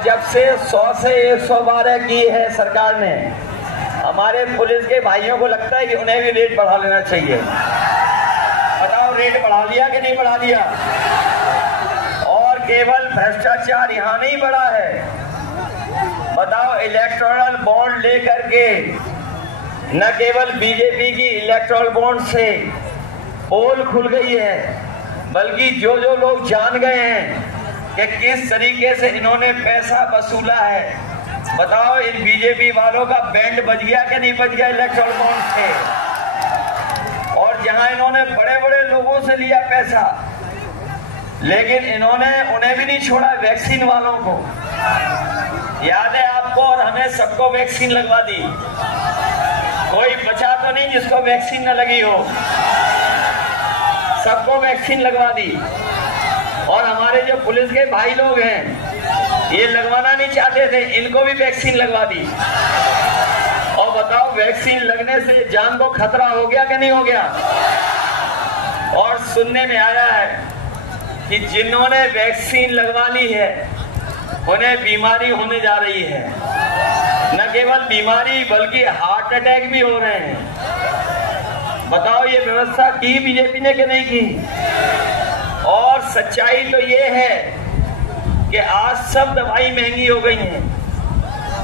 और जब से 100 से 112 की है सरकार ने, हमारे पुलिस के भाइयों को लगता है कि उन्हें भी रेट बढ़ा लेना चाहिए। बताओ, रेट बढ़ा लिया कि नहीं बढ़ा लिया? और केवल भ्रष्टाचार यहाँ नहीं बढ़ा है, बताओ, इलेक्टोरल बॉन्ड लेकर के न केवल बीजेपी की इलेक्टोरल बॉन्ड से पोल खुल गई है, बल्कि जो जो लोग जान गए हैं कि किस तरीके से इन्होंने पैसा वसूला है, बताओ, इन बीजेपी वालों का बैंड बज गया कि नहीं बज गया इलेक्टोरल बॉन्ड से। और जहां इन्होंने बड़े बड़े लोगों से लिया पैसा, लेकिन इन्होंने उन्हें भी नहीं छोड़ा, वैक्सीन वालों को। याद है आपको और हमें सबको वैक्सीन लगवा दी, कोई बचा तो नहीं जिसको वैक्सीन न लगी हो, सबको वैक्सीन लगवा दी। और हमारे जो पुलिस के भाई लोग हैं, ये लगवाना नहीं चाहते थे, इनको भी वैक्सीन लगवा दी। और बताओ, वैक्सीन लगने से जान को खतरा हो गया कि नहीं हो गया? और सुनने में आया है कि जिन्होंने वैक्सीन लगवा ली है उन्हें बीमारी होने जा रही है, न केवल बीमारी बल्कि हार्ट अटैक भी हो रहे हैं। बताओ, ये व्यवस्था की बीजेपी ने कि नहीं की? और सच्चाई तो ये है कि आज सब दवाई महंगी हो गई है।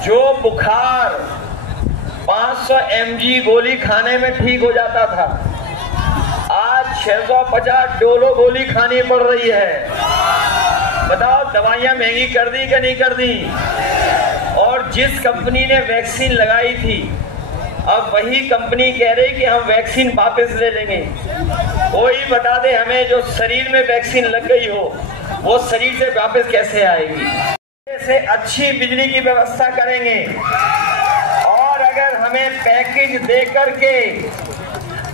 जो बुखार 500 mg गोली खाने में ठीक हो जाता था, आज 650 डोलो गोली खानी पड़ रही है। बताओ, दवाइयां महंगी कर दी कि नहीं कर दी? और जिस कंपनी ने वैक्सीन लगाई थी, अब वही कंपनी कह रही कि हम वैक्सीन वापस ले लेंगे। कोई बता दे हमें, जो शरीर में वैक्सीन लग गई हो वो शरीर से वापस कैसे आएगी? से अच्छी बिजली की व्यवस्था करेंगे। और अगर हमें पैकेज दे करके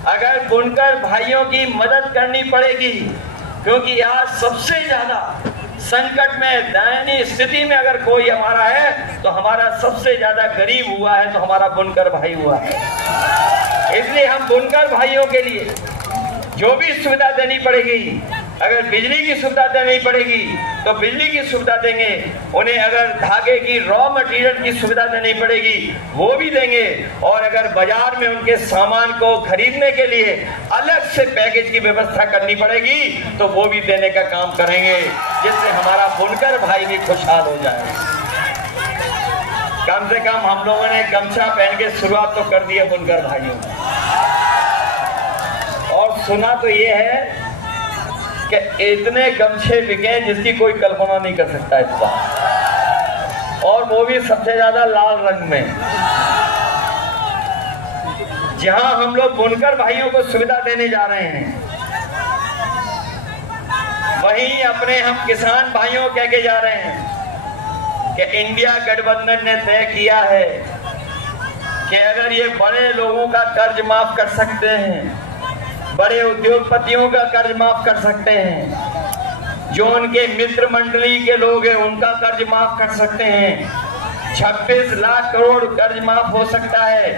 अगर बुनकर भाइयों की मदद करनी पड़ेगी, क्योंकि आज सबसे ज्यादा संकट में, दयनीय स्थिति में अगर कोई हमारा है तो हमारा सबसे ज्यादा गरीब हुआ है तो हमारा बुनकर भाई हुआ है। इसलिए हम बुनकर भाइयों के लिए जो भी सुविधा देनी पड़ेगी, अगर बिजली की सुविधा देनी पड़ेगी तो बिजली की सुविधा देंगे, उन्हें अगर धागे की रॉ मटेरियल की सुविधा देनी पड़ेगी वो भी देंगे, और अगर बाजार में उनके सामान को खरीदने के लिए अलग से पैकेज की व्यवस्था करनी पड़ेगी तो वो भी देने का काम करेंगे, जिससे हमारा बुनकर भाई भी खुशहाल हो जाए। कम से कम हम लोगों ने गमछा पहन के शुरुआत तो कर दी है बुनकर भाइयों। और सुना तो ये है कि इतने गमछे बिके जिसकी कोई कल्पना नहीं कर सकता इस बार, और वो भी सबसे ज्यादा लाल रंग में। जहां हम लोग बुनकर भाइयों को सुविधा देने जा रहे हैं, वहीं अपने हम किसान भाइयों को कह के जा रहे हैं कि इंडिया गठबंधन ने तय किया है कि अगर ये बड़े लोगों का कर्ज माफ कर सकते हैं, बड़े उद्योगपतियों का कर्ज माफ कर सकते हैं, जो उनके मित्र मंडली के लोग हैं उनका कर्ज माफ कर सकते हैं, 26 लाख करोड़ कर्ज माफ हो सकता है,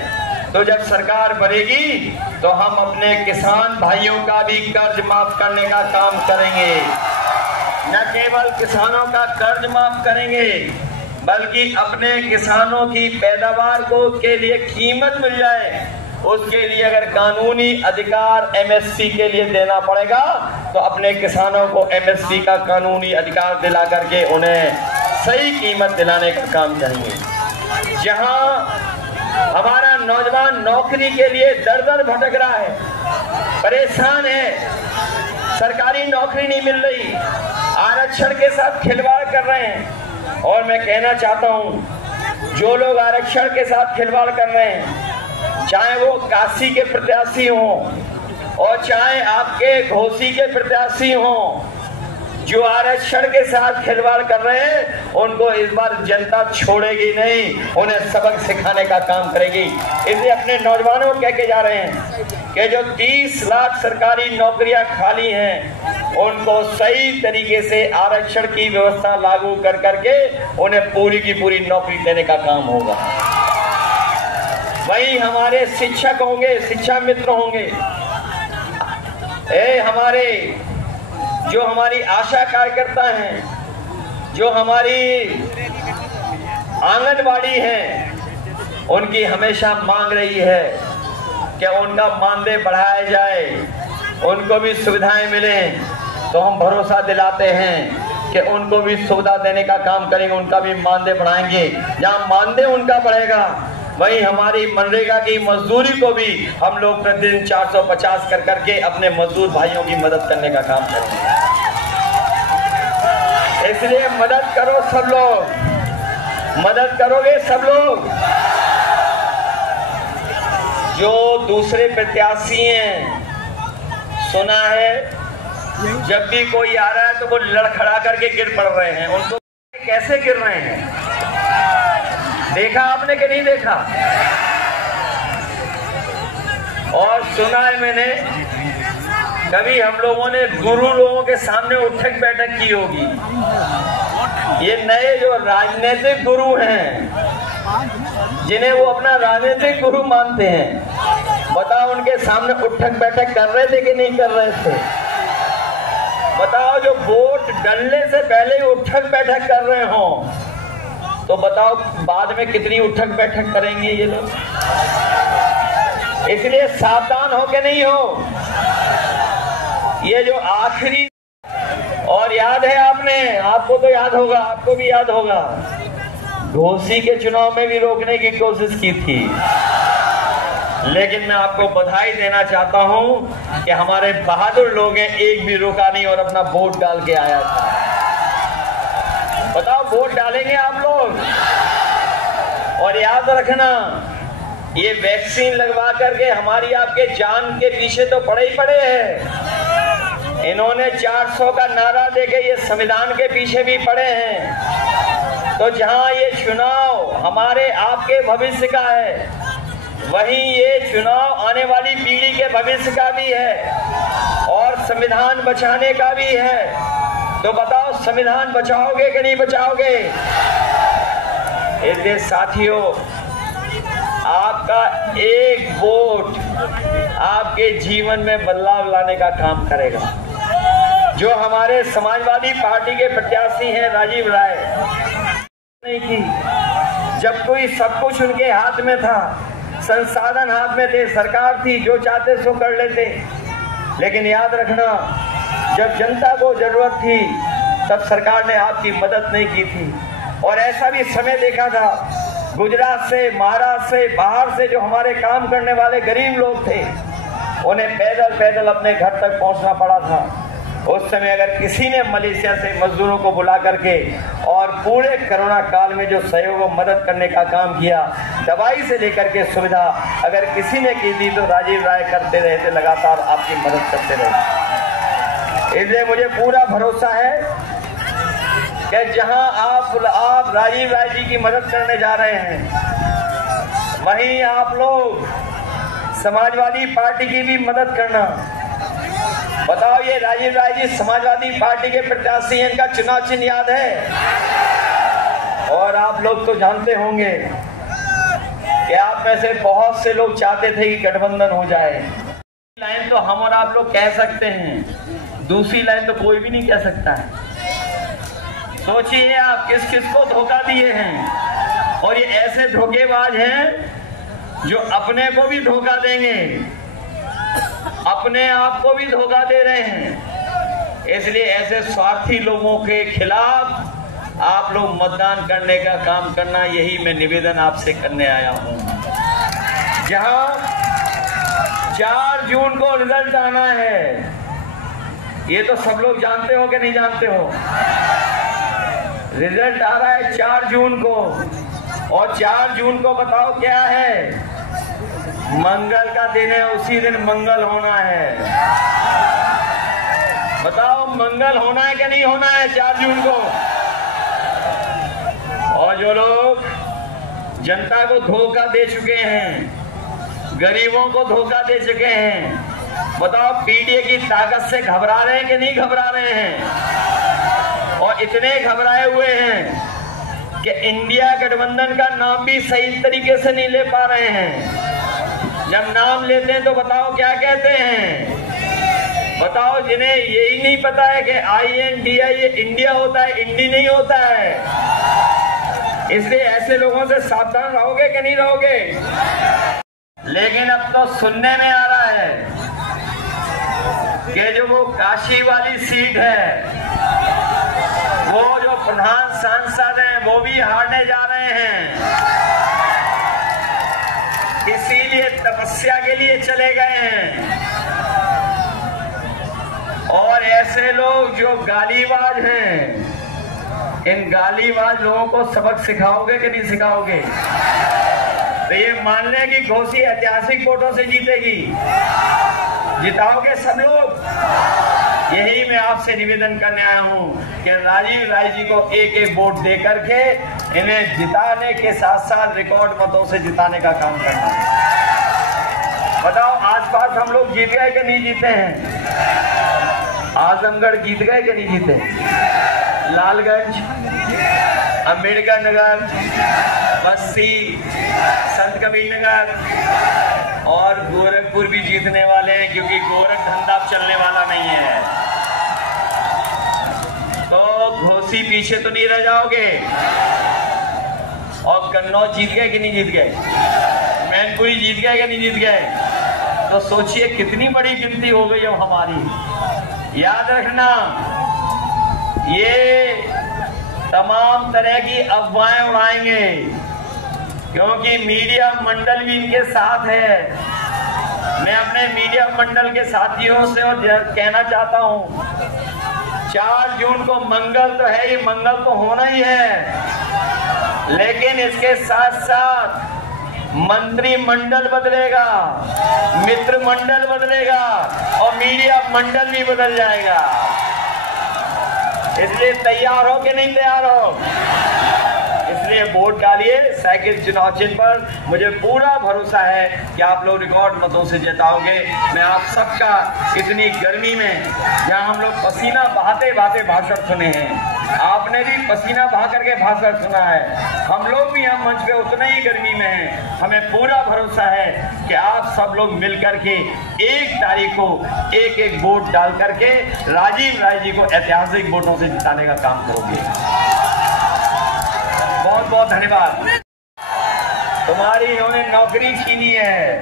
तो जब सरकार बनेगी तो हम अपने किसान भाइयों का भी कर्ज माफ करने का काम करेंगे। न केवल किसानों का कर्ज माफ करेंगे बल्कि अपने किसानों की पैदावार को के लिए कीमत मिल जाए, उसके लिए अगर कानूनी अधिकार एमएसपी के लिए देना पड़ेगा तो अपने किसानों को एमएसपी का कानूनी अधिकार दिला करके उन्हें सही कीमत दिलाने का काम करेंगे। जहां हमारा नौजवान नौकरी के लिए दर दर भटक रहा है, परेशान है, सरकारी नौकरी नहीं मिल रही, आरक्षण के साथ खिलवाड़ कर रहे हैं। और मैं कहना चाहता हूं, जो लोग आरक्षण के साथ खिलवाड़ कर रहे हैं, चाहे वो काशी के प्रत्याशी हों और चाहे आपके घोसी के प्रत्याशी हों, जो आरक्षण के साथ खिलवाड़ कर रहे हैं उनको इस बार जनता छोड़ेगी नहीं, उन्हें सबक सिखाने का काम करेगी। इसलिए अपने नौजवानों को कह के जा रहे हैं कि जो 30 लाख सरकारी नौकरियां खाली हैं उनको सही तरीके से आरक्षण की व्यवस्था लागू कर करके उन्हें पूरी की पूरी नौकरी देने का काम होगा। वही हमारे शिक्षक होंगे, शिक्षा मित्र होंगे, हमारे जो हमारी आशा कार्यकर्ता हैं, जो हमारी आंगनबाड़ी हैं, उनकी हमेशा मांग रही है कि उनका मानदेय बढ़ाया जाए, उनको भी सुविधाएं मिले। तो हम भरोसा दिलाते हैं कि उनको भी सुविधा देने का काम करेंगे, उनका भी मानदेय बढ़ाएंगे। जहां मानदेय उनका बढ़ेगा वहीं हमारी मनरेगा की मजदूरी को भी हम लोग प्रतिदिन 450 कर करके अपने मजदूर भाइयों की मदद करने का काम करेंगे। इसलिए मदद करो सब लोग, मदद करोगे सब लोग। जो दूसरे प्रत्याशी हैं, सुना है जब भी कोई आ रहा है तो वो लड़खड़ा करके गिर पड़ रहे हैं। उनको कैसे गिर रहे हैं देखा आपने कि नहीं देखा? और सुना है मैंने कभी हम लोगों ने गुरु लोगों के सामने उठक बैठक की होगी। ये नए जो राजनीतिक गुरु हैं, जिन्हें वो अपना राजनीतिक गुरु मानते हैं, बताओ उनके सामने उठक बैठक कर रहे थे कि नहीं कर रहे थे? बताओ जो वोट डलने से पहले ही उठक बैठक कर रहे हो, तो बताओ बाद में कितनी उठक बैठक करेंगे ये लोग। इसलिए सावधान हो के नहीं हो। ये जो आखिरी, और याद है आपने, आपको तो याद होगा, आपको भी याद होगा, घोसी के चुनाव में भी रोकने की कोशिश की थी। लेकिन मैं आपको बधाई देना चाहता हूं कि हमारे बहादुर लोग हैं, एक भी रोका नहीं और अपना वोट डाल के आया था। बताओ वोट डालेंगे आप लोग? और याद रखना, ये वैक्सीन लगवा करके हमारी आपके जान के पीछे तो पड़े ही पड़े हैं। इन्होंने 400 का नारा देके ये संविधान के पीछे भी पड़े हैं। तो जहां ये चुनाव हमारे आपके भविष्य का है, वहीं ये चुनाव आने वाली पीढ़ी के भविष्य का भी है और संविधान बचाने का भी है। तो बताओ संविधान बचाओगे कि नहीं बचाओगे? इसलिए साथियों, आपका एक वोट आपके जीवन में बदलाव लाने का काम करेगा। जो हमारे समाजवादी पार्टी के प्रत्याशी हैं राजीव राय, नहीं की, जब कोई सब कुछ उनके हाथ में था, संसाधन हाथ में थे, सरकार थी, जो चाहते सो कर लेते। लेकिन याद रखना, जब जनता को जरूरत थी तब सरकार ने आपकी मदद नहीं की थी। और ऐसा भी समय देखा था, गुजरात से, महाराष्ट्र से, बाहर से जो हमारे काम करने वाले गरीब लोग थे, उन्हें पैदल पैदल अपने घर तक पहुंचना पड़ा था। उस समय अगर किसी ने मलेशिया से मजदूरों को बुला करके और पूरे कोरोना काल में जो सहयोग और मदद करने का काम किया, दवाई से लेकर के सुविधा अगर किसी ने की थी, तो राजीव राय करते रहे थे, लगातार आपकी मदद करते रहे। इसलिए मुझे पूरा भरोसा है कि जहां आप राजीव राय जी की मदद करने जा रहे हैं, वहीं आप लोग समाजवादी पार्टी की भी मदद करना। बताओ, ये राजीव राय जी समाजवादी पार्टी के प्रत्याशी हैं, इनका चुनाव चिन्ह याद है? और आप लोग तो जानते होंगे कि आप में से बहुत से लोग चाहते थे कि गठबंधन हो जाए। लाइन तो हम और आप लोग कह सकते हैं, दूसरी लाइन तो कोई भी नहीं कह सकता है। सोचिए आप किस किस को धोखा दिए हैं, और ये ऐसे धोखेबाज हैं जो अपने को भी धोखा देंगे, अपने आप को भी धोखा दे रहे हैं। इसलिए ऐसे स्वार्थी लोगों के खिलाफ आप लोग मतदान करने का काम करना, यही मैं निवेदन आपसे करने आया हूं। जहां 4 जून को रिजल्ट आना है, ये तो सब लोग जानते हो कि नहीं जानते हो? रिजल्ट आ रहा है 4 जून को, और 4 जून को बताओ क्या है? मंगल का दिन है, उसी दिन मंगल होना है। बताओ मंगल होना है कि नहीं होना है 4 जून को? और जो लोग जनता को धोखा दे चुके हैं, गरीबों को धोखा दे चुके हैं, बताओ पीडीए की ताकत से घबरा रहे हैं कि नहीं घबरा रहे हैं? और इतने घबराए हुए हैं कि इंडिया गठबंधन का नाम भी सही तरीके से नहीं ले पा रहे हैं। जब नाम लेते हैं तो बताओ क्या कहते हैं? बताओ, जिन्हें यही नहीं पता है कि INDI ये इंडिया होता है, इंडी नहीं होता है। इसलिए ऐसे लोगों से सावधान रहोगे कि नहीं रहोगे? लेकिन अब तो सुनने में आ रहा है कि जो वो काशी वाली सीट है, वो जो प्रधान सांसद हैं वो भी हारने जा रहे हैं, इसीलिए तपस्या के लिए चले गए हैं। और ऐसे लोग जो गालीबाज हैं, इन गालीबाज लोगों को सबक सिखाओगे कि नहीं सिखाओगे? तो ये मान लें कि घोसी ऐतिहासिक वोटों से जीतेगी, जिताओगे सब लोग। यही मैं आपसे निवेदन करने आया हूं कि राजीव राय जी को एक एक वोट दे करके इन्हें जिताने के साथ साथ रिकॉर्ड मतों से जिताने का काम करना है। बताओ, आसपास हम लोग जीत गए कि नहीं जीते हैं? आजमगढ़ जीत गए कि नहीं जीते? लालगंज, अंबेडकर नगर, बस्ती, संत कबीर नगर और गोरखपुर भी जीतने वाले हैं, क्योंकि गोरख धंधा चलने वाला नहीं है। तो घोसी पीछे तो नहीं रह जाओगे। और कन्नौज जीत गए कि नहीं जीत गए? मैनपुरी जीत गए कि नहीं जीत गए? तो सोचिए कितनी बड़ी गिनती हो गई है हमारी। याद रखना, ये तमाम तरह की अफवाहें उड़ाएंगे, क्योंकि मीडिया मंडल भी इनके साथ है। मैं अपने मीडिया मंडल के साथियों से और कहना चाहता हूं, 4 जून को मंगल तो है, ये मंगल तो होना ही है, लेकिन इसके साथ साथ मंत्रिमंडल बदलेगा, मित्र मंडल बदलेगा और मीडिया मंडल भी बदल जाएगा। इसलिए तैयार हो कि नहीं तैयार हो? इसलिए वोट डालिए साइकिल चुनाव चिन्ह पर। मुझे पूरा भरोसा है कि आप लोग रिकॉर्ड मतों से जिताओगे। मैं आप सबका इतनी गर्मी में, जहां हम लोग पसीना बहाते बहाते भाषण सुने हैं, आपने भी पसीना बहा करके भाषण सुना है, हम लोग भी हम मंच पे उतने ही गर्मी में हैं। हमें पूरा भरोसा है कि आप सब लोग मिल करके 1 तारीख को एक एक वोट डाल करके राजीव राय जी को ऐतिहासिक वोटों से जिताने का काम करोगे। बहुत बहुत धन्यवाद। तुम्हारी इन्होंने नौकरी छीनी है,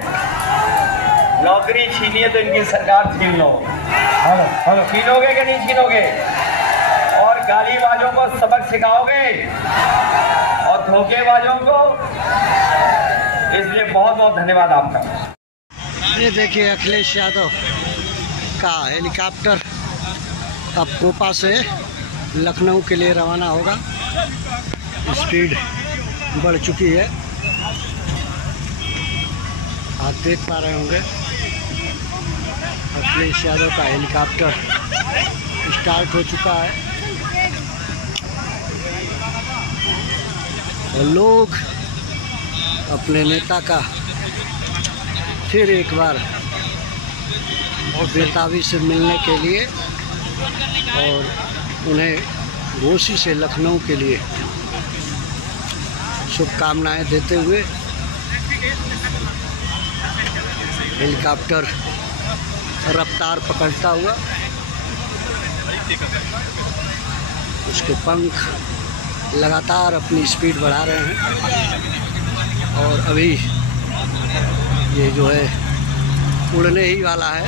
नौकरी छीनी है तो इनकी सरकार छीन लो। हेलो, छीनोगे कि नहीं छीनोगे? और गालीबाजों को सबक सिखाओगे और धोखेबाजों को। इसलिए बहुत बहुत धन्यवाद आपका। ये देखिए अखिलेश यादव का हेलीकॉप्टर अब कोपा से लखनऊ के लिए रवाना होगा। स्पीड बढ़ चुकी है, आप देख पा रहे होंगे। अखिलेश यादव का हेलीकॉप्टर स्टार्ट हो चुका है और लोग अपने नेता का फिर एक बार बेताबी से मिलने के लिए और उन्हें घोसी से लखनऊ के लिए शुभकामनाएं देते हुए हेलीकॉप्टर रफ्तार पकड़ता हुआ, उसके पंख लगातार अपनी स्पीड बढ़ा रहे हैं और अभी ये जो है उड़ने ही वाला है।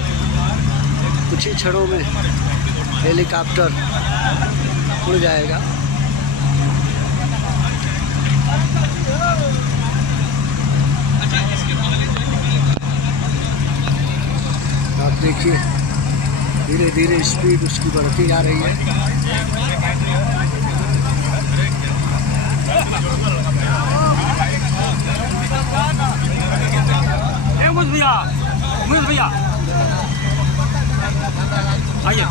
कुछ ही क्षणों में हेलीकॉप्टर उड़ जाएगा। आप देखिए धीरे धीरे स्पीड उसकी बढ़ती जा रही है। भैया आइए।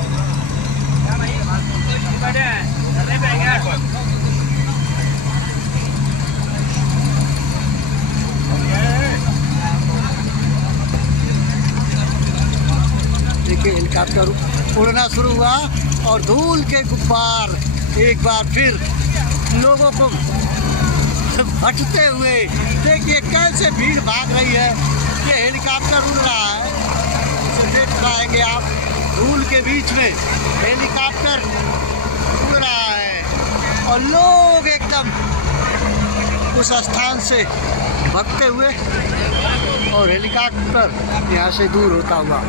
देखिए हेलीकॉप्टर उड़ना शुरू हुआ और धूल के गुब्बार एक बार फिर लोगों को भटकते हुए, देखिए कैसे भीड़ भाग रही है। ये हेलीकॉप्टर उड़ रहा है, इसे देख पाएंगे आप। धूल के बीच में हेलीकॉप्टर उड़ रहा है और लोग एकदम उस स्थान से भागते हुए और हेलीकॉप्टर यहाँ से दूर होता हुआ